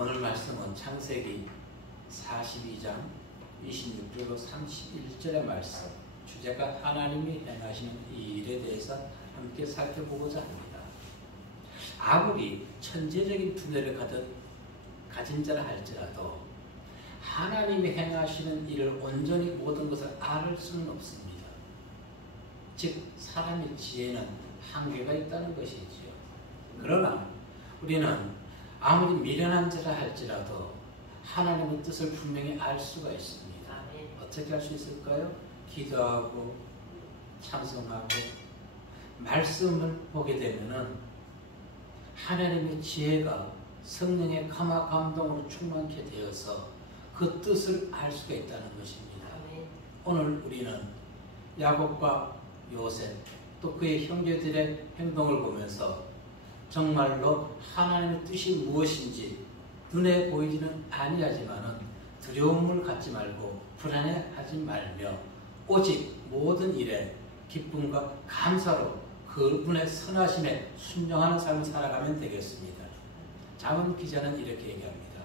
오늘 말씀은 창세기 42장 26절로 31절의 말씀, 주제가 하나님이 행하시는 이 일에 대해서 함께 살펴보고자 합니다. 아무리 천재적인 두뇌를 가진 자라 할지라도 하나님이 행하시는 일을 온전히 모든 것을 알 수는 없습니다. 즉 사람의 지혜는 한계가 있다는 것이지요. 그러나 우리는 아무리 미련한 자라 할지라도 하나님의 뜻을 분명히 알 수가 있습니다. 어떻게 할 수 있을까요? 기도하고 찬송하고 말씀을 보게 되면은 하나님의 지혜가 성령의 감화 감동으로 충만케 되어서 그 뜻을 알 수가 있다는 것입니다. 오늘 우리는 야곱과 요셉 또 그의 형제들의 행동을 보면서 정말로 하나님의 뜻이 무엇인지 눈에 보이지는 아니하지만은 두려움을 갖지 말고 불안해하지 말며 오직 모든 일에 기쁨과 감사로 그분의 선하심에 순종하는 삶을 살아가면 되겠습니다. 잠언 기자는 이렇게 얘기합니다.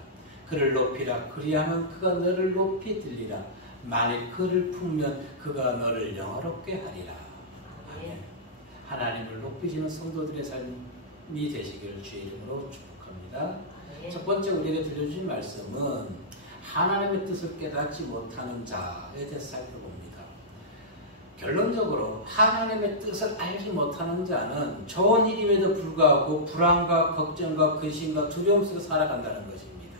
그를 높이라 그리하면 그가 너를 높이 들리라. 만일 그를 품으면 그가 너를 영화롭게 하리라. 아멘. 하나님을 높이시는 성도들의 삶이 되시기를 주의 이름으로 축복합니다. 첫 번째 우리에게 들려주신 말씀은 하나님의 뜻을 깨닫지 못하는 자에 대해서 살펴봅니다. 결론적으로 하나님의 뜻을 알지 못하는 자는 좋은 일임에도 불구하고 불안과 걱정과 근심과 두려움 속에 살아간다는 것입니다.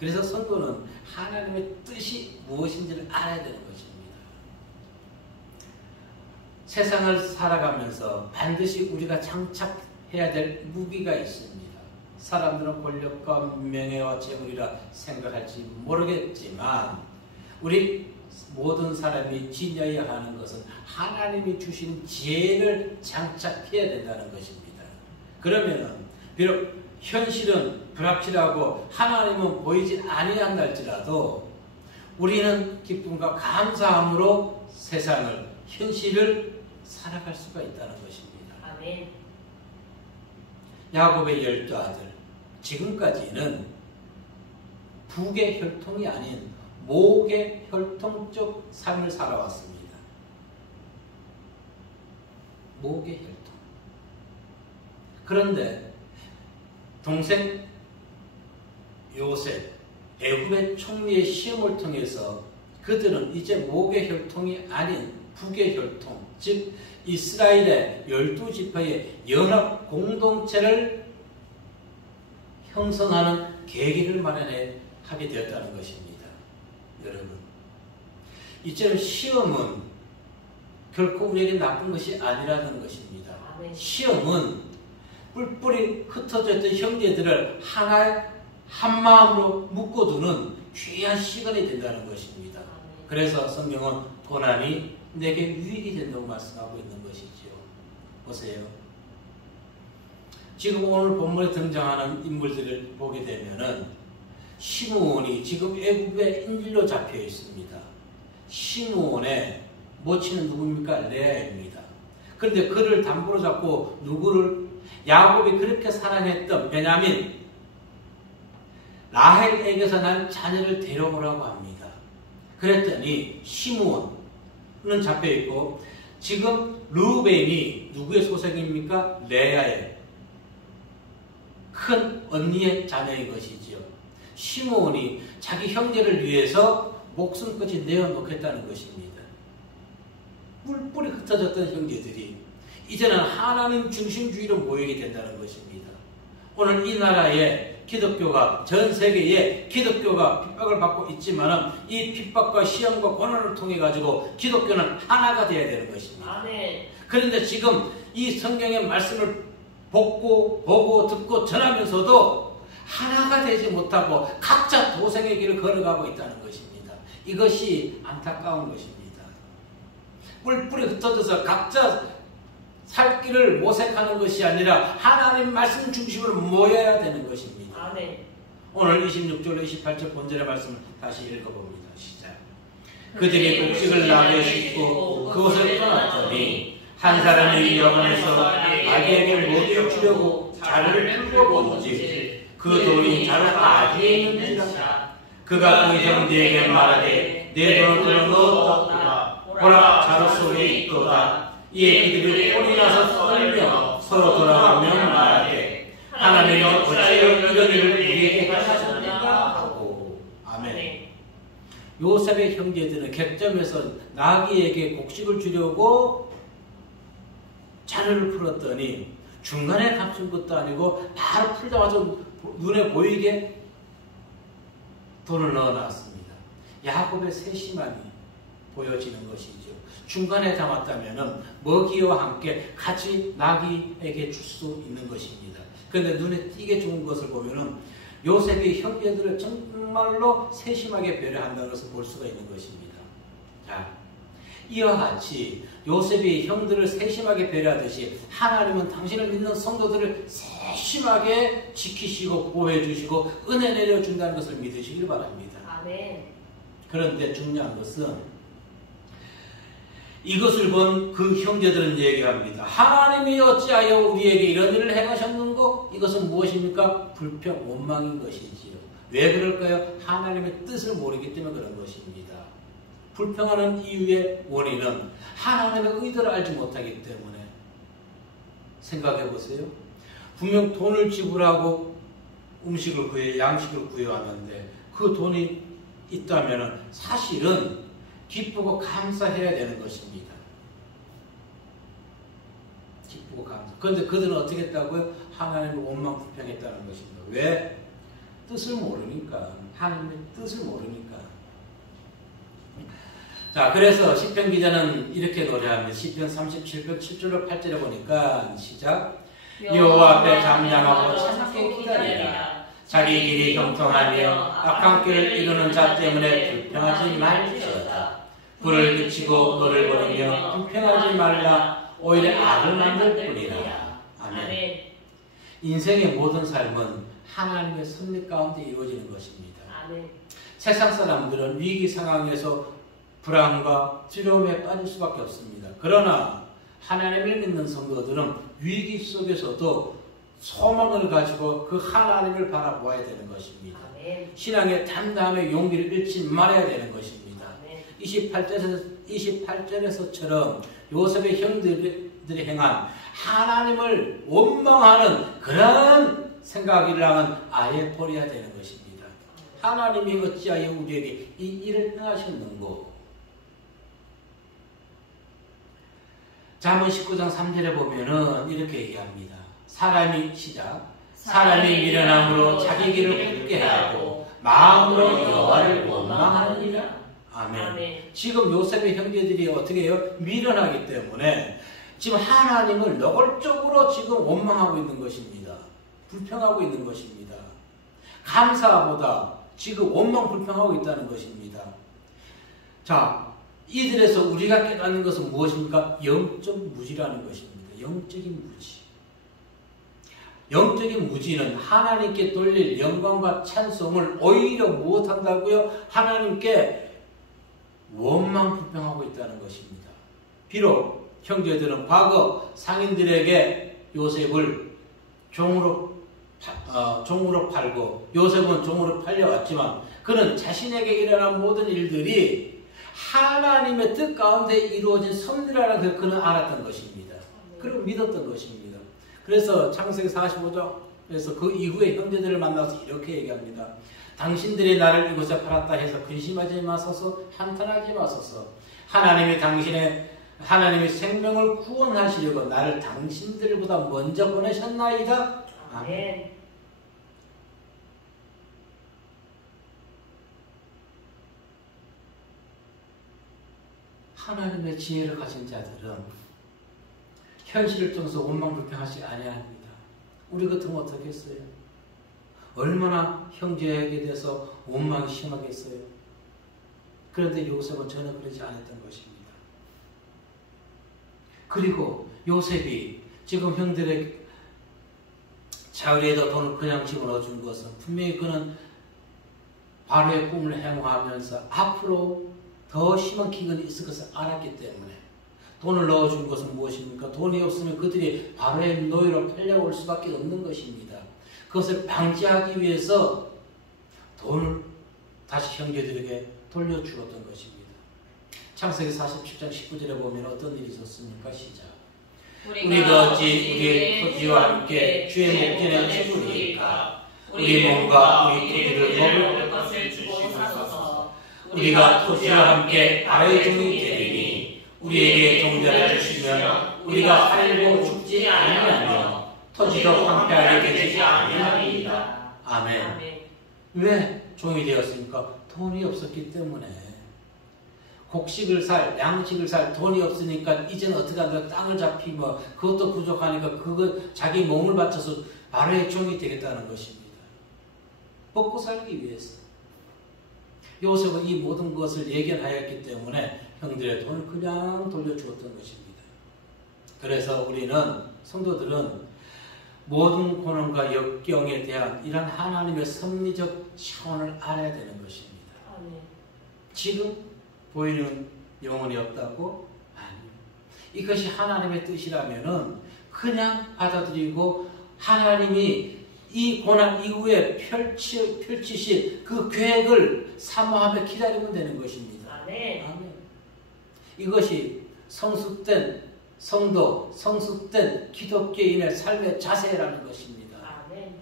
그래서 성도는 하나님의 뜻이 무엇인지를 알아야 되는 것입니다. 세상을 살아가면서 반드시 우리가 장착해야 될 무기가 있습니다. 사람들은 권력과 명예와 재물이라 생각할지 모르겠지만 우리 모든 사람이 지녀야 하는 것은 하나님이 주신 지혜를 장착해야 된다는 것입니다. 그러면 비록 현실은 불확실하고 하나님은 보이지 아니한다 할지라도 우리는 기쁨과 감사함으로 세상을, 현실을 살아갈 수가 있다는 것입니다. 아멘. 야곱의 12아들, 지금까지는 북의 혈통이 아닌 목의 혈통적 삶을 살아왔습니다. 목의 혈통. 그런데 동생 요셉, 애굽의 총리의 시험을 통해서 그들은 이제 목의 혈통이 아닌 북의 혈통, 즉 이스라엘의 12지파의 연합 공동체를 형성하는 계기를 마련하게 되었다는 것입니다. 여러분, 이처럼 시험은 결코 우리에게 나쁜 것이 아니라는 것입니다. 시험은 뿔뿔이 흩어졌던 형제들을 하나의 한 마음으로 묶어두는 귀한 시간이 된다는 것입니다. 그래서 성경은 고난이 내게 유익이 된다고 말씀하고 있는 것이지요. 보세요. 지금 오늘 본문에 등장하는 인물들을 보게 되면은 시므온이 지금 애굽의 인질로 잡혀 있습니다. 시므온의 모친은 누굽니까? 레아입니다. 그런데 그를 담보로 잡고 누구를? 야곱이 그렇게 사랑했던 베냐민, 라헬에게서 난 자녀를 데려오라고 합니다. 그랬더니 시므온은 잡혀 있고 지금 르우벤이 누구의 소생입니까? 레아의 큰 언니의 자녀인 것이지요. 시므온이 자기 형제를 위해서 목숨까지 내어놓겠다는 것입니다. 뿔뿔이 흩어졌던 형제들이 이제는 하나님 중심주의로 모이게 된다는 것입니다. 오늘 이 나라에 기독교가, 전 세계에 기독교가 핍박을 받고 있지만 이 핍박과 시험과 고난을 통해 가지고 기독교는 하나가 되어야 되는 것입니다. 아멘. 그런데 지금 이 성경의 말씀을 보고 듣고 전하면서도 하나가 되지 못하고 각자 도생의 길을 걸어가고 있다는 것입니다. 이것이 안타까운 것입니다. 뿔뿔이 흩어져서 각자 살 길을 모색하는 것이 아니라 하나님 말씀 중심으로 모여야 되는 것입니다. 아멘. 오늘 26절로 28절 본절의 말씀을 다시 읽어봅니다. 시작. 그들이 곡식을 나무에 싣고 그곳을 떠났더니 한 사람이 영원에서 아기에게 먹여 주려고 자를 풀고 본즉 그 돈이 자를 빠지는지라. 그가 그 형제에게 말하되 내 돈을 들어놓았다. 보라 자루 속에 있도다. 이에 그들이 꼴이 나서 떨며 서로 돌아가며 말하되 하나님이 어찌하여 이런 일을 우리에게 하셨느냐 하고. 아멘. 요셉의 형제들은 객점에서 나귀에게 곡식을 주려고 자루를 풀었더니 중간에 감춘 것도 아니고 바로 풀자마자 눈에 보이게 돈을 넣어놨습니다. 야곱의 세심함이 보여지는 것이죠. 중간에 담았다면 먹이와 함께 같이 나귀에게 줄 수 있는 것입니다. 그런데 눈에 띄게 좋은 것을 보면 요셉이 형제들을 정말로 세심하게 배려한다는 것을 볼 수가 있는 것입니다. 자, 이와 같이 요셉이 형들을 세심하게 배려하듯이 하나님은 당신을 믿는 성도들을 세심하게 지키시고 보호해 주시고 은혜 내려준다는 것을 믿으시길 바랍니다. 아멘. 그런데 중요한 것은 이것을 본 그 형제들은 얘기합니다. 하나님이 어찌하여 우리에게 이런 일을 행하셨는고? 이것은 무엇입니까? 불평, 원망인 것이지요. 왜 그럴까요? 하나님의 뜻을 모르기 때문에 그런 것입니다. 불평하는 이유의 원인은 하나님의 의도를 알지 못하기 때문에. 생각해 보세요. 분명 돈을 지불하고 음식을 구해, 양식을 구해왔는데 그 돈이 있다면 사실은 기쁘고 감사해야 되는 것입니다. 기쁘고 감사. 그런데 그들은 어떻게 했다고요? 하나님을 원망 불평했다는 것입니다. 왜? 뜻을 모르니까. 하나님의 뜻을 모르니까. 자, 그래서 시편 기자는 이렇게 노래합니다. 시편 37편 7절로 8절에 보니까 시작. 여호와 앞에 잠잠하고 참게 기다리라. 자기 길이 형통하며 악한 길을 이루는 자 때문에 불평하지 말지어다. 불을 그치고 너를 버리며 불평하지 말라. 오히려 악을 만들 뿐이라. 아멘. 인생의 모든 삶은 하나님의 섭리 가운데 이루어지는 것입니다. 아멘. 세상 사람들은 위기 상황에서 불안과 두려움에 빠질 수밖에 없습니다. 그러나 하나님을 믿는 성도들은 위기 속에서도 소망을 가지고 그 하나님을 바라보아야 되는 것입니다. 아멘. 신앙의 담담의 용기를 잃지 말아야 되는 것입니다. 아멘. 28절에서처럼 요셉의 형들이 행한 하나님을 원망하는 그런 생각이랑은 아예 버려야 되는 것입니다. 하나님이 어찌하여 우리에게 이 일을 행하셨는고? 잠언 19장 3절에 보면은 이렇게 얘기합니다. 사람이 미련함으로 자기 길을 굳게 하고 마음으로 여호와를 원망하느니라. 아멘. 아멘. 지금 요셉의 형제들이 어떻게 해요? 미련하기 때문에 지금 하나님을 노골적으로 지금 원망하고 있는 것입니다. 불평하고 있는 것입니다. 감사보다 지금 원망 불평하고 있다는 것입니다. 자, 이들에서 우리가 깨닫는 것은 무엇입니까? 영적 무지라는 것입니다. 영적인 무지. 영적인 무지는 하나님께 돌릴 영광과 찬송을 오히려 무엇한다고요? 하나님께 원망 불평하고 있다는 것입니다. 비록 형제들은 과거 상인들에게 요셉을 종으로 팔고 요셉은 종으로 팔려왔지만 그는 자신에게 일어난 모든 일들이 하나님의 뜻 가운데 이루어진 섭리라는 것을 그는 알았던 것입니다. 그리고 믿었던 것입니다. 그래서 창세기 45장에서 그 이후에 형제들을 만나서 이렇게 얘기합니다. 당신들이 나를 이곳에 팔았다 해서 근심하지 마소서, 한탄하지 마소서. 하나님이 생명을 구원하시려고 나를 당신들보다 먼저 보내셨나이다. 아멘. 하나님의 지혜를 가진 자들은 현실을 통해서 원망 불평하지 아니합니다. 우리 같으면 어떻겠어요? 얼마나 형제에게 대해서 원망이 심하겠어요? 그런데 요셉은 전혀 그러지 않았던 것입니다. 그리고 요셉이 지금 형들의 자리에다 돈을 그냥 집어넣어 준 것은 분명히 그는 바로의 꿈을 행하면서 앞으로 더 심한 기근이 있을 것을 알았기 때문에 돈을 넣어준 것은 무엇입니까? 돈이 없으면 그들이 바로의 노예로 팔려올 수밖에 없는 것입니다. 그것을 방지하기 위해서 돈을 다시 형제들에게 돌려주었던 것입니다. 창세기 47장 19절에 보면 어떤 일이 있었습니까? 시작. 우리가 어찌 우리의 토지와 함께 주의 목전에 주으리까? 우리 몸과 우리 토지를 먹을 것을 주시고 사소서. 우리가 토지와 함께 아래의 종이 되리니 우리에게 종자를 주시면 우리가 살고 죽지 아니하며 토지도 황폐하게 되지 아니하리이다. 아멘. 왜 종이 되었습니까? 돈이 없었기 때문에. 곡식을 살, 양식을 살 돈이 없으니까 이제는 어떻게 한다? 땅을 잡히고 그것도 부족하니까 그거 자기 몸을 바쳐서 바로의 종이 되겠다는 것입니다. 먹고 살기 위해서. 요셉은 이 모든 것을 예견하였기 때문에 형들의 돈을 그냥 돌려주었던 것입니다. 그래서 우리는 성도들은 모든 고난과 역경에 대한 이런 하나님의 섭리적 차원을 알아야 되는 것입니다. 지금 보이는 영혼이 없다고? 아니요. 이것이 하나님의 뜻이라면은 그냥 받아들이고 하나님이 이 고난 이후에 펼치실 그 계획을 사모하며 기다리면 되는 것입니다. 아멘. 이것이 성숙된 성도, 성숙된 기독교인의 삶의 자세라는 것입니다. 아멘.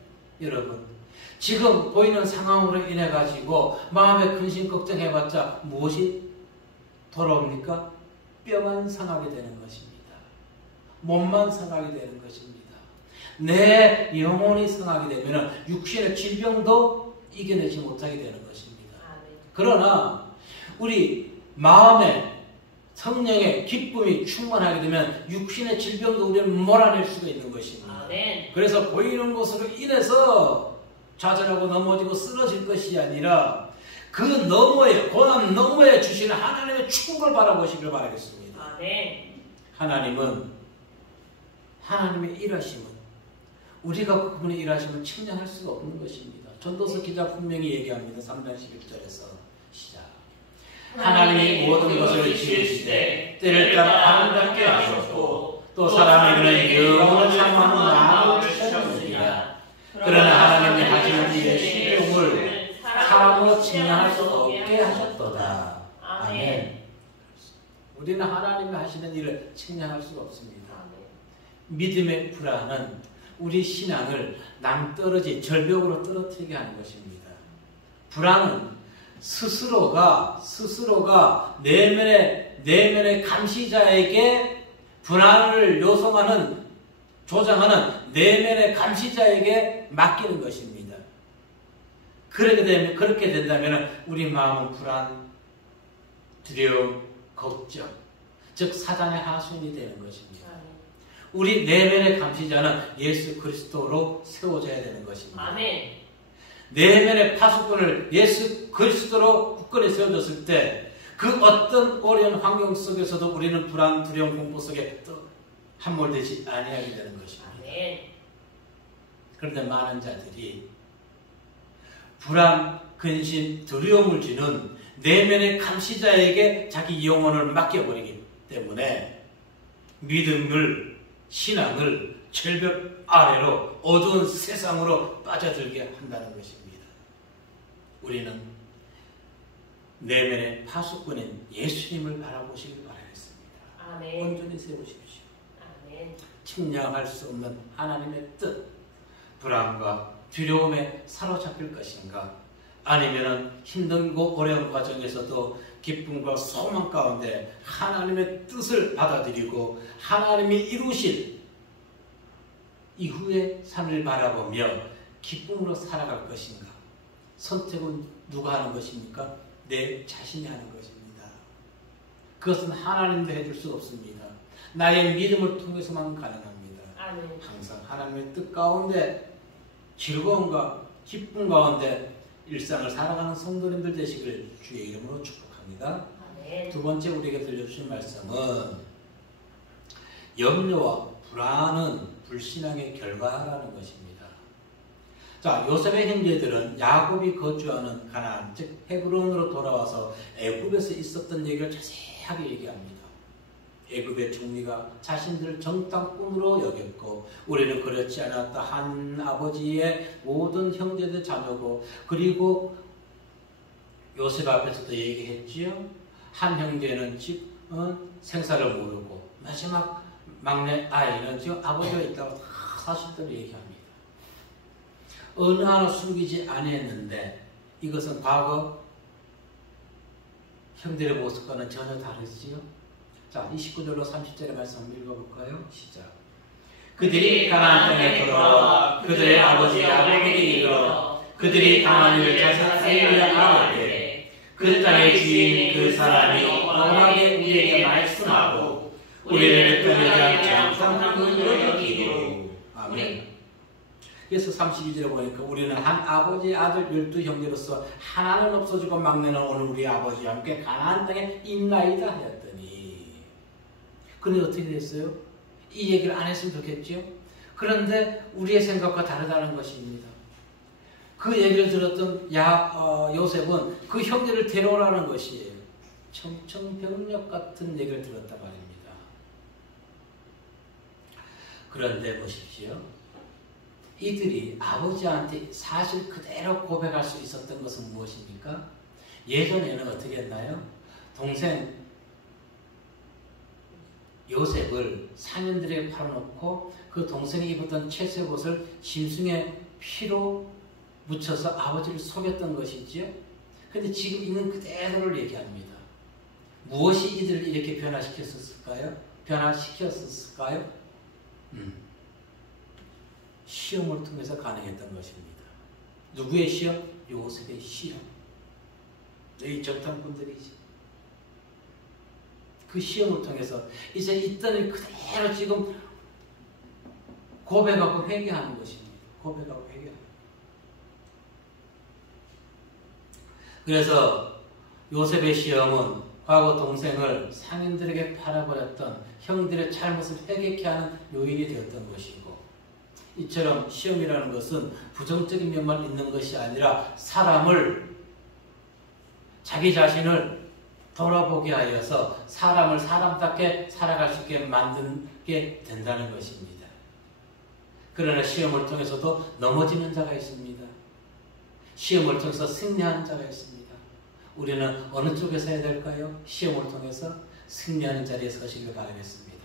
여러분, 지금 보이는 상황으로 인해 가지고 마음에 근심 걱정해봤자 무엇이 돌아옵니까? 뼈만 상하게 되는 것입니다. 몸만 상하게 되는 것입니다. 내 영혼이 상하게 되면 육신의 질병도 이겨내지 못하게 되는 것입니다. 그러나 우리 마음에 성령의 기쁨이 충만하게 되면 육신의 질병도 우리는 몰아낼 수가 있는 것입니다. 그래서 보이는 것으로 인해서 좌절하고 넘어지고 쓰러질 것이 아니라 그 너머에, 고난 너머에 주시는 하나님의 축복을 바라보시길 바라겠습니다. 하나님은, 하나님의 일하심은 우리가 그분의 일하심을 측량할 수가 없는 것입니다. 전도서 기자 분명히 얘기합니다. 3장 11절에서 시작. 하나님이 모든 것을 지으시되 때를 따라 아름답게 하셨고 또 사람에게는 영원을 사모하는 마음을 주셨느니라. 그러나 하나님이 하시는 일의 신용을 사람으로 측량할 수 없게 하셨도다. 아멘. 우리는 하나님이 하시는 일을 측량할 수가 없습니다. 믿음의 불안은 우리 신앙을 낭떠러지 절벽으로 떨어뜨리게 하는 것입니다. 불안은 스스로가 내면의 감시자에게 불안을 요송하는, 조장하는 내면의 감시자에게 맡기는 것입니다. 그렇게 된다면 우리 마음은 불안, 두려움, 걱정, 즉 사단의 하수인이 되는 것입니다. 우리 내면의 감시자는 예수 그리스도로 세워져야 되는 것입니다. 아멘. 내면의 파수꾼을 예수 그리스도로 굳건히 세워졌을 때 그 어떤 어려운 환경 속에서도 우리는 불안, 두려움, 공포 속에 또 함몰되지 아니하게 되는 것입니다. 아멘. 그런데 많은 자들이 불안, 근심, 두려움을 주는 내면의 감시자에게 자기 영혼을 맡겨버리기 때문에 믿음을, 신앙을 절벽 아래로 어두운 세상으로 빠져들게 한다는 것입니다. 우리는 내면의 파수꾼인 예수님을 바라보시길 바라겠습니다. 아멘. 온전히 세우십시오. 아멘. 측량할 수 없는 하나님의 뜻, 불안과 두려움에 사로잡힐 것인가? 아니면 힘들고 어려운 과정에서도 기쁨과 소망 가운데 하나님의 뜻을 받아들이고 하나님이 이루실 이후의 삶을 바라보며 기쁨으로 살아갈 것인가? 선택은 누가 하는 것입니까? 내 자신이 하는 것입니다. 그것은 하나님도 해줄 수 없습니다. 나의 믿음을 통해서만 가능합니다. 아멘. 항상 하나님의 뜻 가운데 즐거움과 기쁨 가운데 일상을 살아가는 성도님들 되시길 주의 이름으로 축복합니다. 아멘. 두 번째 우리에게 들려주신 말씀은 염려와 불안은 불신앙의 결과라는 것입니다. 자, 요셉의 형제들은 야곱이 거주하는 가나안, 즉 헤브론으로 돌아와서 애굽에서 있었던 얘기를 자세하게 얘기합니다. 애굽의 총리가 자신들을 정탐꾼으로 여겼고 우리는 그렇지 않았다. 한 아버지의 모든 형제들 자녀고 그리고 요셉 앞에서도 얘기했지요. 한 형제는 생사를 모르고 마지막 막내 아이는 지금 아버지가 있다고 사실대로 얘기합니다. 어느 하나 숨기지 아니했는데 이것은 과거 형들의 모습과는 전혀 다르지요. 자, 29절로 30절의 말씀 한번 읽어볼까요? 시작. 그들이 가나안 땅에 들어와 그들의 아버지 야곱에게 이르러 그들이 당한 일을 자세히 알아보되 그 땅의 주인 그 사람이 엄하게 우리에게 말씀하고 우리를 떠나지 않고 분으로 여기고. 아멘. 그래서 32절에 보니까 우리는 한 아버지의 아들 12형제로서 하나는 없어지고 막내는 오늘 우리 아버지와 함께 가나안 땅에 있나이다 하였더니 그런데 어떻게 됐어요? 이 얘기를 안 했으면 좋겠죠? 그런데 우리의 생각과 다르다는 것입니다. 그 얘기를 들었던 요셉은 그 형제를 데려오라는 것이에요. 청천벽력 같은 얘기를 들었단 말입니다. 그런데 보십시오. 이들이 아버지한테 사실 그대로 고백할 수 있었던 것은 무엇입니까? 예전에는 어떻게 했나요? 동생 요셉을 상인들에게 팔아놓고 그 동생이 입었던 채색 옷을 짐승의 피로 묻혀서 아버지를 속였던 것이지요. 그런데 지금 있는 그대로를 얘기합니다. 무엇이 이들을 이렇게 변화시켰을까요? 시험을 통해서 가능했던 것입니다. 누구의 시험? 요셉의 시험. 너희 정탐꾼들이지. 그 시험을 통해서 이제 있던 일 그대로 지금 고백하고 회개하는 것입니다. 고백하고 회개하는. 그래서 요셉의 시험은 과거 동생을 상인들에게 팔아버렸던 형들의 잘못을 회개케 하는 요인이 되었던 것이고 이처럼 시험이라는 것은 부정적인 면만 있는 것이 아니라 사람을 자기 자신을 돌아보게 하여서 사람을 사람답게 살아갈 수 있게 만들게 된다는 것입니다. 그러나 시험을 통해서도 넘어지는 자가 있습니다. 시험을 통해서 승리하는 자가 있습니다. 우리는 어느 쪽에 서야 될까요? 시험을 통해서 승리하는 자리에 서시길 바라겠습니다.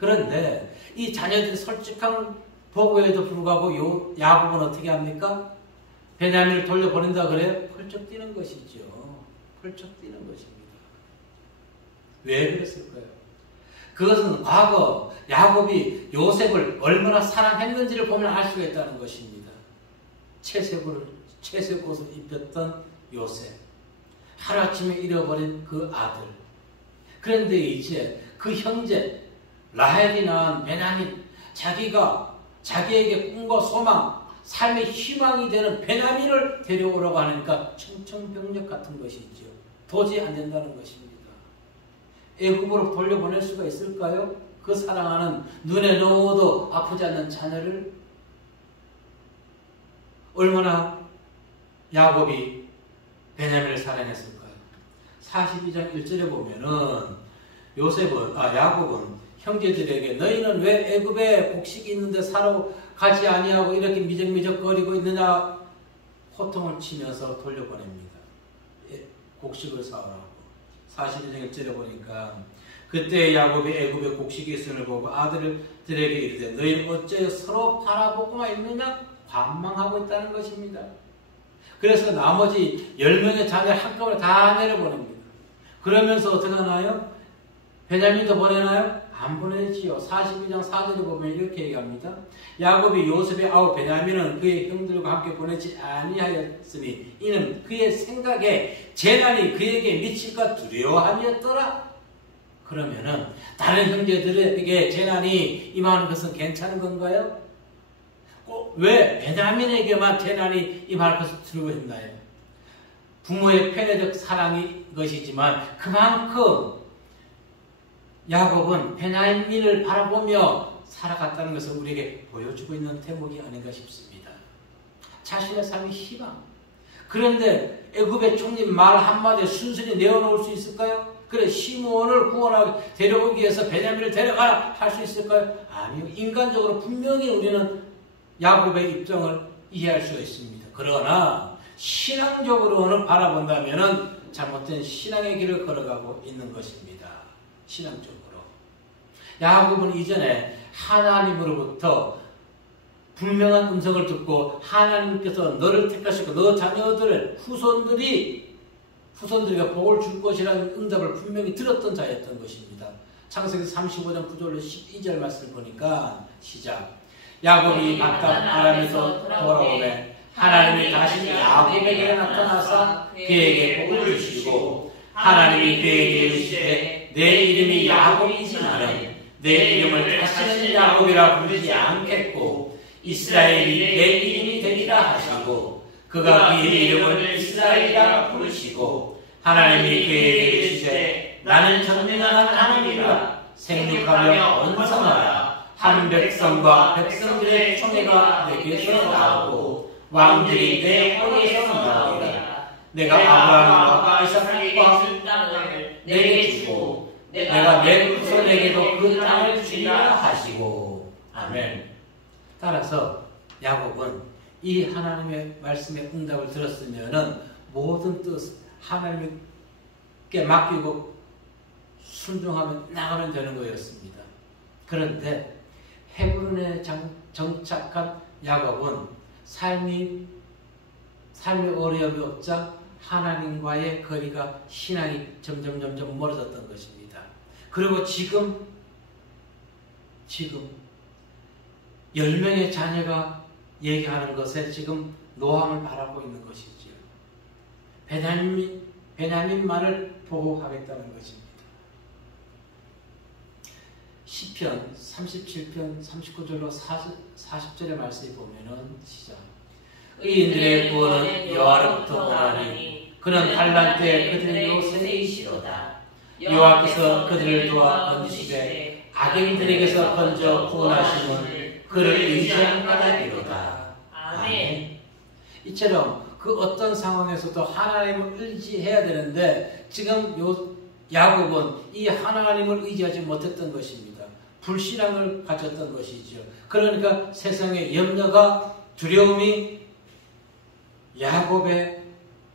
그런데 이 자녀들이 솔직한 보고에도 불구하고 야곱은 어떻게 합니까? 베냐민을 돌려보낸다 그래요? 펄쩍 뛰는 것이죠. 펄쩍 뛰는 것입니다. 왜 그랬을까요? 그것은 과거 야곱이 요셉을 얼마나 사랑했는지를 보면 알 수가 있다는 것입니다. 채색 옷을 입혔던 요셉. 하루아침에 잃어버린 그 아들. 그런데 이제 그 형제 라헬이 낳은 베냐민, 자기에게 꿈과 소망, 삶의 희망이 되는 베냐민을 데려오라고 하니까 청천벽력 같은 것이죠. 도저히 안 된다는 것입니다. 애굽으로 돌려보낼 수가 있을까요? 그 사랑하는 눈에 넣어도 아프지 않는 자녀를. 얼마나 야곱이 베냐민을 사랑했을까요? 42장 1절에 보면은 야곱은 형제들에게 너희는 왜 애굽에 곡식이 있는데 사러 가지 아니하고 이렇게 미적미적거리고 있느냐 호통을 치면서 돌려보냅니다. 곡식을 사오라고. 42장 1절에 보니까 그때 야곱이 애굽에 곡식이 있음을 보고 아들들에게 이르되 너희는 어째 서로 바라보고만 있느냐 관망하고 있다는 것입니다. 그래서 나머지 10명의 자녀를 한꺼번에 다 내려보냅니다. 그러면서 어떻게 하나요? 베냐민도 보내나요? 안 보내지요. 42장 4절에 보면 이렇게 얘기합니다. 야곱이 요셉의 아우 베냐민은 그의 형들과 함께 보내지 아니하였으니 이는 그의 생각에 재난이 그에게 미칠까 두려워함이었더라. 그러면은 다른 형제들에게 재난이 임하는 것은 괜찮은 건가요? 왜 베냐민에게만 재난이 임할 것을 두려워했나요? 부모의 편애적 사랑이 것이지만 그만큼 야곱은 베냐민을 바라보며 살아갔다는 것을 우리에게 보여주고 있는 대목이 아닌가 싶습니다. 자신의 삶의 희망. 그런데 애굽의 총리 말 한마디에 순순히 내어놓을 수 있을까요? 그래 시므온을 구원하기 데려오기 위해서 베냐민을 데려가라 할 수 있을까요? 아니요. 인간적으로 분명히 우리는 야곱의 입장을 이해할 수가 있습니다. 그러나 신앙적으로는 바라본다면 잘못된 신앙의 길을 걸어가고 있는 것입니다. 신앙적으로. 야곱은 이전에 하나님으로부터 분명한 음성을 듣고 하나님께서 너를 택하시고 너 자녀들의 후손들에게 복을 줄 것이라는 응답을 분명히 들었던 자였던 것입니다. 창세기 35장 9절로 12절 말씀을 보니까 시작. 야곱이 바단 아람에서 돌아오매 하나님이 다시 야곱에게 나타나사 그에게 복을 주시고 하나님이 그에게 이르시되 내 이름이 야곱이지만은 내 이름을 다시는 야곱이라 부르지 않겠고 이스라엘이 내 이름이 되리라 하시고 그가 그의 이름을 이스라엘이라 부르시고 하나님이 그에게 이르시되 나는 전능한 하나님이라 생육하며 번성하라 한 백성과 백성들의 총회가 내게서 나오고 왕들이 내 허리에서 나오리라 내가 아브라함과 이삭과 그 땅을 내게 주고 내가 내 후손에게도 그 땅을 주리라 하시고 아멘. 따라서 야곱은 이 하나님의 말씀의 응답을 들었으면은 모든 뜻 하나님께 맡기고 순종하면 나가면 되는 거였습니다. 그런데 헤브론에 정착한 야곱은 삶의 어려움이 없자 하나님과의 거리가 신앙이 점점 멀어졌던 것입니다. 그리고 지금 10명의 자녀가 얘기하는 것에 지금 노함을 바라고 있는 것이지요. 베냐민만을 보호하겠다는 것입니다. 시편 37편 39절로 40절의 말씀에 보면은 시작. 의인들의 구원은 여호와로부터 오나니 그는 환난 때 그들로 세이시로다. 여호와께서 그들을 도와 건지시되 악인들에게서 건져 구원하심은 그를 의지한 까닭이로다. 아멘. 이처럼 그 어떤 상황에서도 하나님을 의지해야 되는데 지금 야곱은 이 하나님을 의지하지 못했던 것입니다. 불신앙을 가졌던 것이죠. 그러니까 세상의 염려가 두려움이 야곱의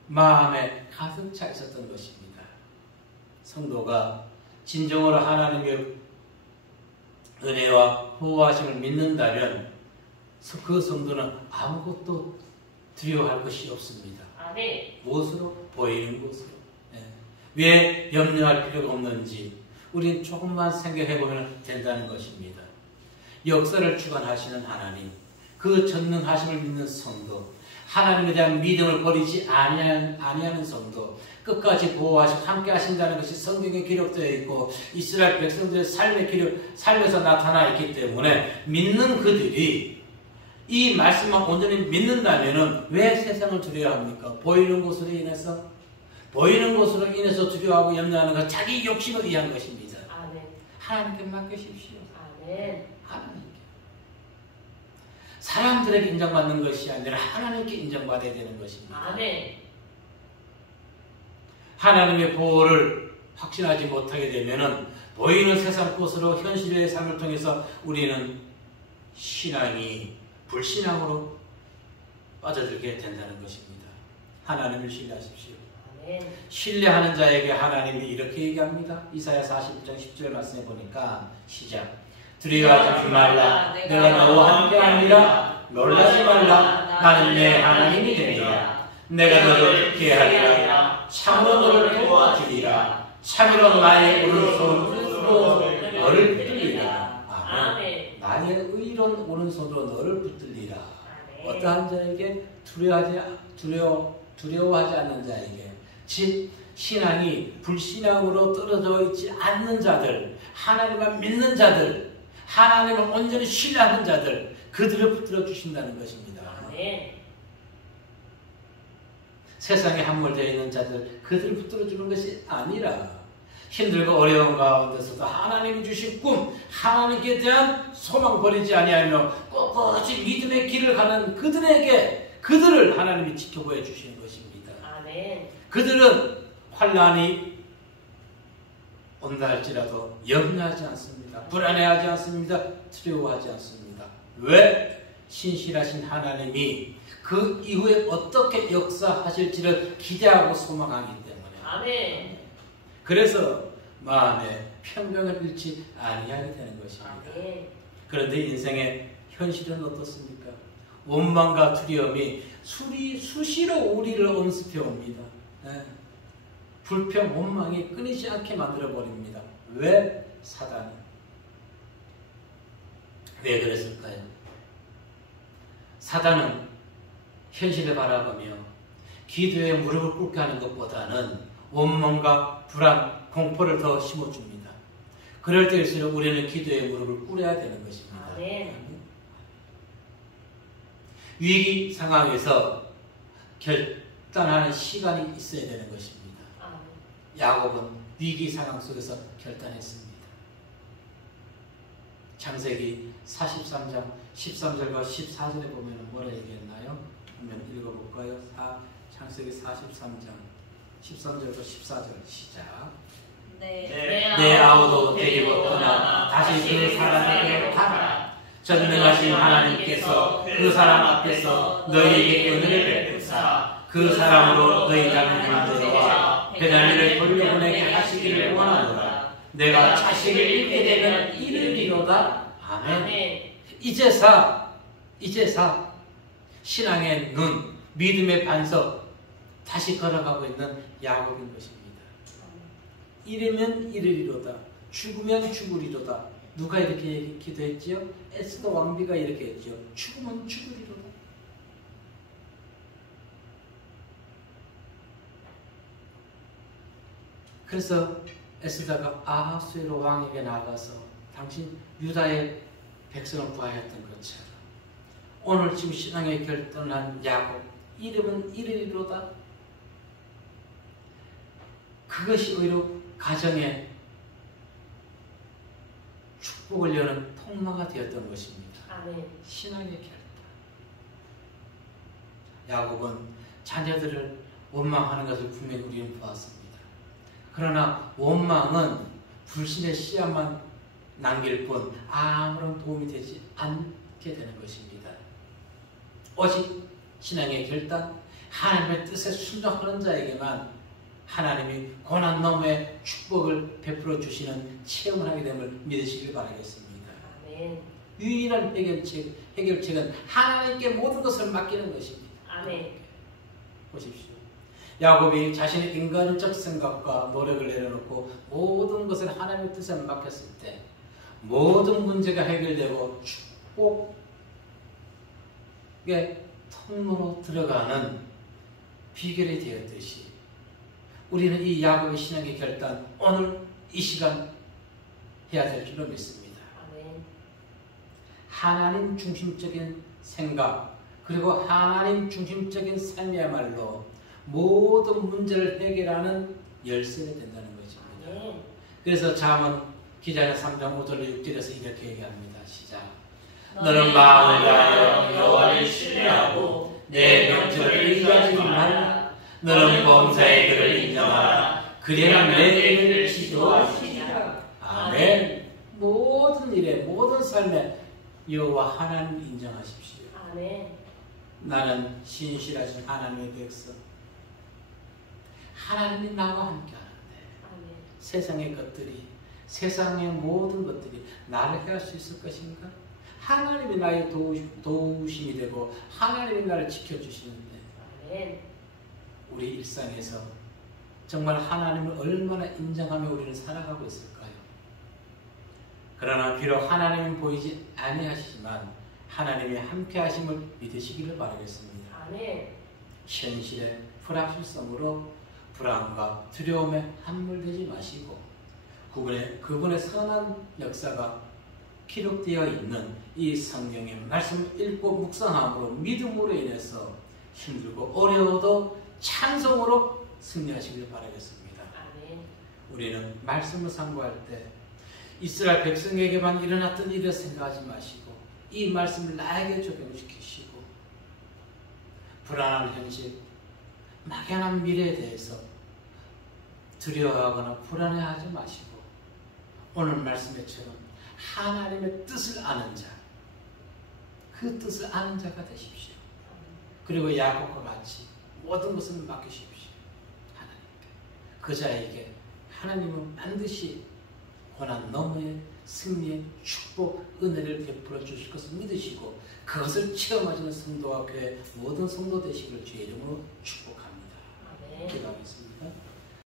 마음에 가득 차 있었던 것입니다. 성도가 진정으로 하나님의 은혜와 보호하심을 믿는다면 그 성도는 아무것도 두려워할 것이 없습니다. 아멘. 무엇으로? 보이는 것으로. 왜 염려할 필요가 없는지 우린 조금만 생각해보면 된다는 것입니다. 역사를 주관하시는 하나님, 그 전능하심을 믿는 성도, 하나님에 대한 믿음을 버리지 아니하는 성도, 끝까지 보호하시고 함께 하신다는 것이 성경에 기록되어 있고 이스라엘 백성들의 삶에서 나타나 있기 때문에 믿는 그들이 이 말씀만 온전히 믿는다면 왜 세상을 두려워합니까? 보이는 것으로 인해서 두려워하고 염려하는 것 자기 욕심을 위한 것입니다. 아멘. 하나님께 맡기십시오. 아멘. 하나님께. 사람들에게 인정받는 것이 아니라 하나님께 인정받아야 되는 것입니다. 아멘. 하나님의 보호를 확신하지 못하게 되면 보이는 세상 것으로 현실의 삶을 통해서 우리는 신앙이 불신앙으로 빠져들게 된다는 것입니다. 하나님을 신뢰하십시오. 아멘. 신뢰하는 자에게 하나님이 이렇게 얘기합니다. 이사야 41장 10절 말씀해 보니까 시작. 두려워하지 말라. 내가 너와 함께하니라. 놀라지 말라. 나는 내 하나님이 되리라. 내가 너를 피하리라. 참으로 너를 도와주리라. 참으로 나의 오른손으로 너를 붙들리라. 아멘. 나의 의로운 오른손으로 너를 붙들리라. 아멘. 어떠한 자에게? 두려워하지 않는 자에게, 즉 신앙이 불신앙으로 떨어져 있지 않는 자들, 하나님만 믿는 자들, 하나님을 온전히 신뢰하는 자들, 그들을 붙들어 주신다는 것입니다. 아멘. 세상에 함몰되어 있는 자들, 그들을 붙들어 주는 것이 아니라 힘들고 어려운 가운데서도 하나님이 주신 꿈, 하나님께 대한 소망 버리지 아니하며 꼿꼿이 믿음의 길을 가는 그들을 하나님이 지켜보여 주시는 것입니다. 아멘. 그들은 환난이 온다 할지라도 염려하지 않습니다. 불안해하지 않습니다. 두려워하지 않습니다. 왜? 신실하신 하나님이 그 이후에 어떻게 역사하실지를 기대하고 소망하기 때문에. 아멘. 그래서 마음에 평강을 잃지 아니하게 되는 것입니다. 아멘. 그런데 인생의 현실은 어떻습니까? 원망과 두려움이 수시로 우리를 엄습해 옵니다. 불평, 원망이 끊이지 않게 만들어 버립니다. 왜? 사단이. 왜 그랬을까요? 사단은 현실을 바라보며 기도에 무릎을 꿇게 하는 것보다는 원망과 불안, 공포를 더 심어줍니다. 그럴 때일수록 우리는 기도에 무릎을 꿇어야 되는 것입니다. 아멘. 위기 상황에서 결단하는 시간이 있어야 되는 것입니다. 야곱은 위기 상황 속에서 결단했습니다. 창세기 43장 13절과 14절에 보면 뭐라 얘기했나요? 한번 읽어볼까요? 창세기 43장 13절과 14절 시작. 내 아우도 데리고 떠나 다시 그 사람에게 가라. 전능하신 하나님께서 그 사람 앞에서 너희에게 은혜를 베푸사 그 사람으로 너희 자녀들과 베냐민을 돌려보내게 하시기를 원하노라. 내가 자식을 잃게 되면 이르리로다. 아멘. 이제사 신앙의 눈, 믿음의 반석 다시 걸어가고 있는 야곱인 것입니다. 이르면 이르리로다. 죽으면 죽으리로다. 누가 이렇게 기도했지요? 에스더 왕비가 이렇게 했지요. 죽으면 죽으리로다. 그래서 에스더가 아하수에로 왕에게 나가서 당신 유다의 백성을 구하였던 것처럼 오늘 지금 신앙의 결단한 야곱 이름은 이르리로다. 그것이 오히려 가정의 축복을 여는 통로가 되었던 것입니다. 아멘. 신앙의 결단. 야곱은 자녀들을 원망하는 것을 분명히 우리는 보았습니다. 그러나 원망은 불신의 씨앗만 남길 뿐 아무런 도움이 되지 않게 되는 것입니다. 오직 신앙의 결단, 하나님의 뜻에 순종하는 자에게만 하나님이 고난 너머의 축복을 베풀어 주시는 체험을 하게 됨을 믿으시길 바라겠습니다. 아멘. 유일한 해결책은 하나님께 모든 것을 맡기는 것입니다. 아멘. 보십시오. 야곱이 자신의 인간적 생각과 노력을 내려놓고 모든 것을 하나님의 뜻에 맡겼을 때 모든 문제가 해결되고 축복의 통로로 들어가는 비결이 되었듯이 우리는 이 야곱의 신앙의 결단 오늘 이 시간 해야 될 줄로 믿습니다. 아멘. 하나님 중심적인 생각 그리고 하나님 중심적인 삶이야말로 모든 문제를 해결하는 열쇠가 된다는 것입니다. 아멘. 그래서 잠언 기자는 3장 5절 6절에서 이렇게 얘기합니다. 시작. 너는 마음을 다하여 여호와를 신뢰하고 내 명철을 의지하지 말라. 너는 범사의 그를 인정하라. 그래야 내 일을 지도하시리라. 아멘. 모든 일에 모든 삶에 여호와 하나님 인정하십시오. 아멘. 나는 신실하신 하나님의 백성. 하나님이 나와 함께하는데 아멘. 세상의 것들이 세상의 모든 것들이 나를 해할 수 있을 것인가? 하나님이 나의 도우심이 되고 하나님이 나를 지켜주시는데 아멘. 우리 일상에서 정말 하나님을 얼마나 인정하며 우리는 살아가고 있을까요? 그러나 비록 하나님은 보이지 아니하시지만 하나님의 함께하심을 믿으시기를 바라겠습니다. 아멘. 현실의 불확실성으로 불안과 두려움에 함몰되지 마시고 그분의 선한 역사가 기록되어 있는 이 성경의 말씀을 읽고 묵상함으로 믿음으로 인해서 힘들고 어려워도 찬송으로 승리하시길 바라겠습니다. 아멘. 우리는 말씀을 상고할 때 이스라엘 백성에게만 일어났던 일을 생각하지 마시고 이 말씀을 나에게 적용시키시고 불안한 현실, 막연한 미래에 대해서 두려워하거나 불안해하지 마시고 오늘 말씀처럼 하나님의 뜻을 아는 자, 그 뜻을 아는 자가 되십시오. 그리고 야곱과 같이 모든 것을 맡기십시오. 하나님께. 그 자에게 하나님은 반드시 고난 너머의 승리의 축복, 은혜를 베풀어 주실 것을 믿으시고 그것을 체험하시는 성도와 교회 모든 성도 되시기를 주의 이름으로 축복합니다. 기도하겠습니다.